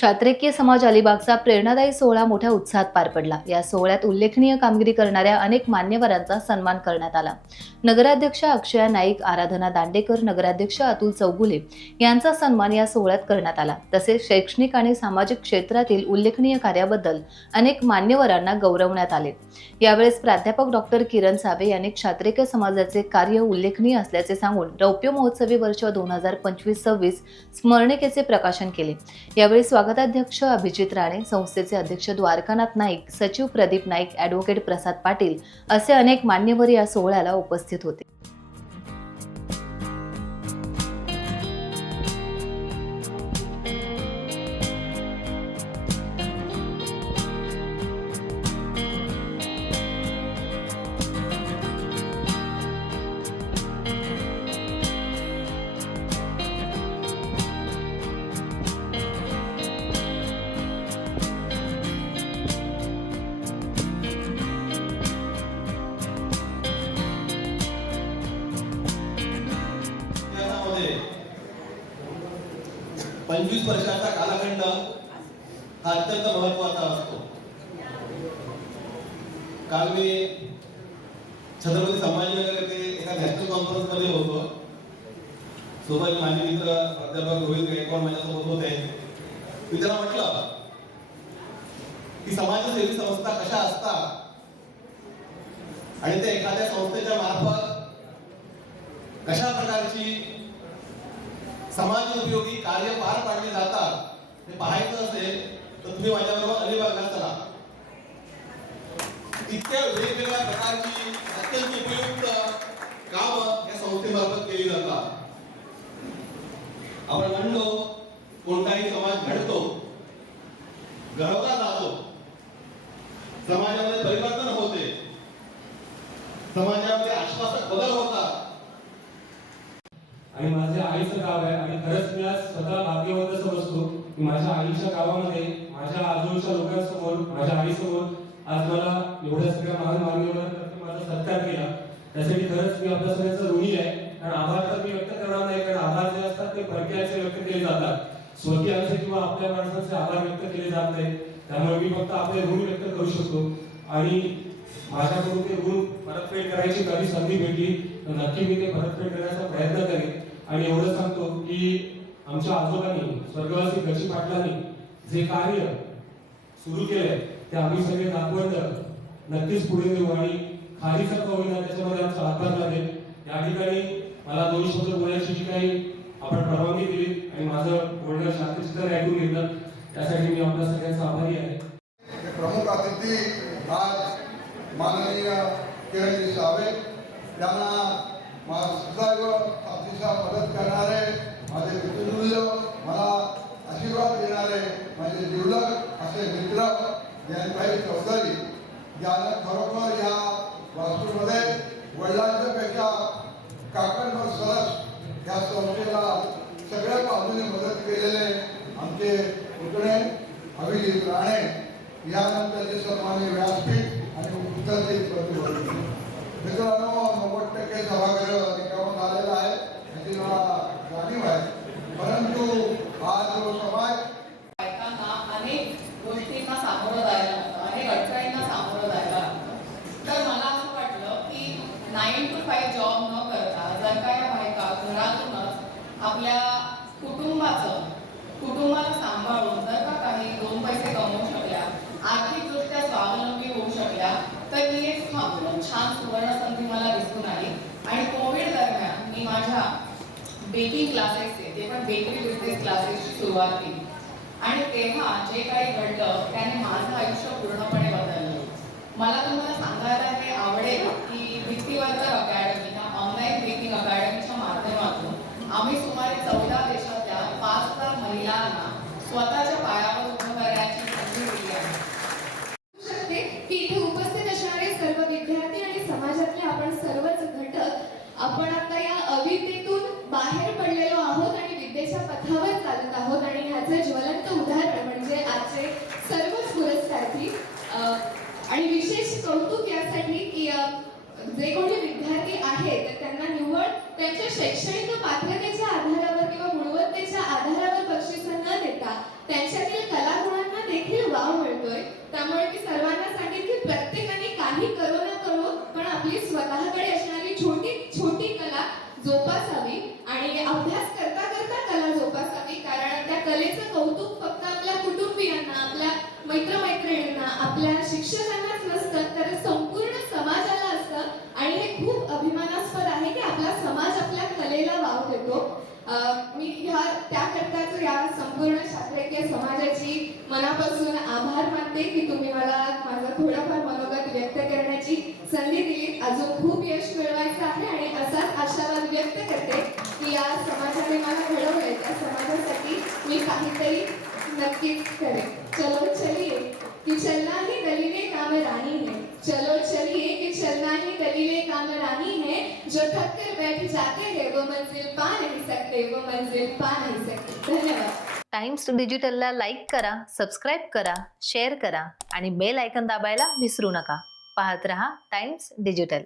क्षात्रिय समाज अलिबागचा प्रेरणादायी सोहळा मोठ्या उत्साहात पार पडला। या सोहळ्यात उल्लेखनीय कामगिरी करणाऱ्या अनेक मान्यवरांचा सन्मान करण्यात आला। नगराध्यक्ष अक्षया नाईक, आराधना दांडेकर, नगराध्यक्ष अतुल चौगुले यांचा सन्मान या सोहळ्यात करण्यात आला। तसेच शैक्षणिक आणि सामाजिक क्षेत्रातील उल्लेखनीय कार्याबद्दल अनेक मान्यवरांना गौरवण्यात आले। यावेळेस प्राध्यापक डॉक्टर किरण सावे यांनी क्षात्रिय समाजाचे कार्य उल्लेखनीय असल्याचे सांगून रौप्य महोत्सवी वर्ष 2025-26 स्मरणिकेचे प्रकाशन केले। यावेळी स्वागताध्यक्ष अभिजित राणे, संस्थेचे अध्यक्ष द्वारकानाथ नाईक, सचिव प्रदीप नाईक, ॲडव्होकेट प्रसाद पाटील असे अनेक मान्यवर या सोहळ्याला उपस्थित होते। मध्ये 25 वर्षाचा कालखंड हा अत्यंत महत्त्वाचा असतो। काल मी छत्रपती संभाजीनगर येथे एका नॅशनल कॉन्फरन्स मध्ये होतो। सोबत माझे मित्र प्राध्यापक रोहित गायकवाड माझ्यासोबत होते। मी त्यांना म्हटलं की समाजसेवी संस्था कशा असतात आणि ते एखाद्या संस्थेच्या मार्फत कशा प्रकारची समाज उपयोगी कार्य पार पाडले जातात हे पाहायचं असेल तर तुम्ही माझ्याबरोबर अलिबागला चला। इतक्या वेगवेगळ्या प्रकारची अत्यंत उपयुक्त कामं या संस्थेमार्फत केली जातात। आपण म्हणतो कोणताही समाज घडतो, घडवला जातो, समाजामध्ये परिवर्तन होते, समाजामध्ये आश्वासक बदल होतात। आणि माझ्या आईचं गाव आहे आणि खरंच मी आज स्वतः भाग्यवंत समजतो की माझ्या आईच्या गावामध्ये माझ्या आजूबाजूच्या लोकांसमोर, माझ्या आईसमोर आज मला एवढ्या सगळ्या महान मान्यवरांनी माझा सत्कार केला। त्यासाठी खरंच मी आपल्या सगळ्यांचा ऋणी आहे। कारण आभार तर मी व्यक्त करणार नाही, कारण आभार जे असतात ते परक्यांचे व्यक्त केले जातात, स्वकीयांचे किंवा आपल्या माणसांचे आभार व्यक्त केले जात नाही। त्यामुळे मी फक्त आपले ऋण व्यक्त करू शकतो आणि माझ्याकडून ते ऋण परतफेड करायची कधी संधी भेटली तर नक्की मी ते परतफेड करण्याचा प्रयत्न करेन। आणि एवढं सांगतो की आमच्या आजोबांनी, स्वर्गवासी गची पाटलांनी जे कार्य सुरू केलंय ते आम्ही सगळे नागवंत नक्कीच पुढे नेऊ आणि खालीचा का होईना त्याच्यामध्ये आमचा हातभार लागेल। या ठिकाणी मला 2 शब्द बोलायची जी काही आपण परवानगी दिली आणि माझं बोलणं शांतचित्ताने ऐकून घेतलं त्यासाठी मी आपल्या सगळ्यांचा आभारी आहे। प्रमुख अतिथी आज माननीय किरण सावे यांना सदैव साथीचा मदत करणारे, माझे पितृतुल्य, मला आशीर्वाद देणारे माझे जिवलग असे मित्र जयंतभाई चौधरी यांना खरोखर या वास्तूमध्ये वडिलांच्या पेक्षा काकणभर सरस या संस्थेला सगळ्या बाजूने मदत केलेले आमचे पुतणे अभिजित राणे, यानंतरचे सन्माननीय व्यासपीठ आणि उत्तरचे प्रतिनिधी मित्रांनो, 90% सभागृह रिकामं झालेलं आहे याची मला जाणीव आहे। परंतु आज जो समाज बायकांना अनेक गोष्टींना सामोरं जायला लागतं, अनेक अडचणींना सामोरं जायला लागतं। तर मला असं वाटलं की 9 to 5 जॉब न करता जर का या बायका घरातूनच आपल्या कुटुंबाला सांभाळून जर का काही 2 पैसे कमवू शकल्या, आर्थिकदृष्ट्या स्वावलंबी होऊ शकल्या तर ही एक छान सुवर्ण संधी मला दिसून आली। आणि कोविड दरम्यान मी माझ्या बेकिंग क्लासेसचे, ते पण बेकरी बिझनेस क्लासेसची सुरुवात केली आणि तेव्हा जे काही घडलं त्याने माझं आयुष्य पूर्णपणे बदललं। मला तुम्हाला सांगायला हे आवडेल की भित्तीवरकर अकॅडमी या ऑनलाईन बेकिंग अकॅडमीच्या माध्यमातून आम्ही सुमारे 14 देशातल्या 5,000 महिलांना स्वतःच्या पायावर उभं करण्याची संधी दिली आहे। की इथे उपस्थित असणारे सर्व विद्यार्थी आणि समाजातले आपण सर्वच घटक आपण आता या अविद्येतून बाहेर पडलेलो आहोत आणि विद्येच्या पथावर चालत आहोत आणि ह्याचे ज्वलंत उदाहरण म्हणजे आजचे सर्वच पुरस्कारार्थी आणि विशेष कौतुक यासाठी की जे कोणी विद्यार्थी आहेत तर त्यांना निवड त्यांच्या शैक्षणिक पात्रतेच्या आधारावर किंवा गुणवत्तेच्या आधारावर बक्षिसं न देता त्यांच्यातील मनापासून आभार मानते की तुम्ही मला माझा थोडाफार मनोगत व्यक्त करण्याची संधी दिली. अजून खूप यश मिळवायचं आहे आणि असाच आशावाद व्यक्त करते की या समाजाने मला घडवलंय त्या समाजासाठी मी काहीतरी नक्कीच करेन. चलो चलिए कि चलना ही दलीले काम रानी है. चलो चलिए कि चलना ही दलीले काम रानी है. जो थक कर बैठ जाते हैं वो मंजिल पा नहीं सकते, वो मंजिल पा नहीं सकते. धन्यवाद. टाइम्स डिजिटलला लाईक करा, सबस्क्राईब करा, शेअर करा आणि बेल आयकॉन दाबायला विसरू नका. पाहत रहा टाइम्स डिजिटल.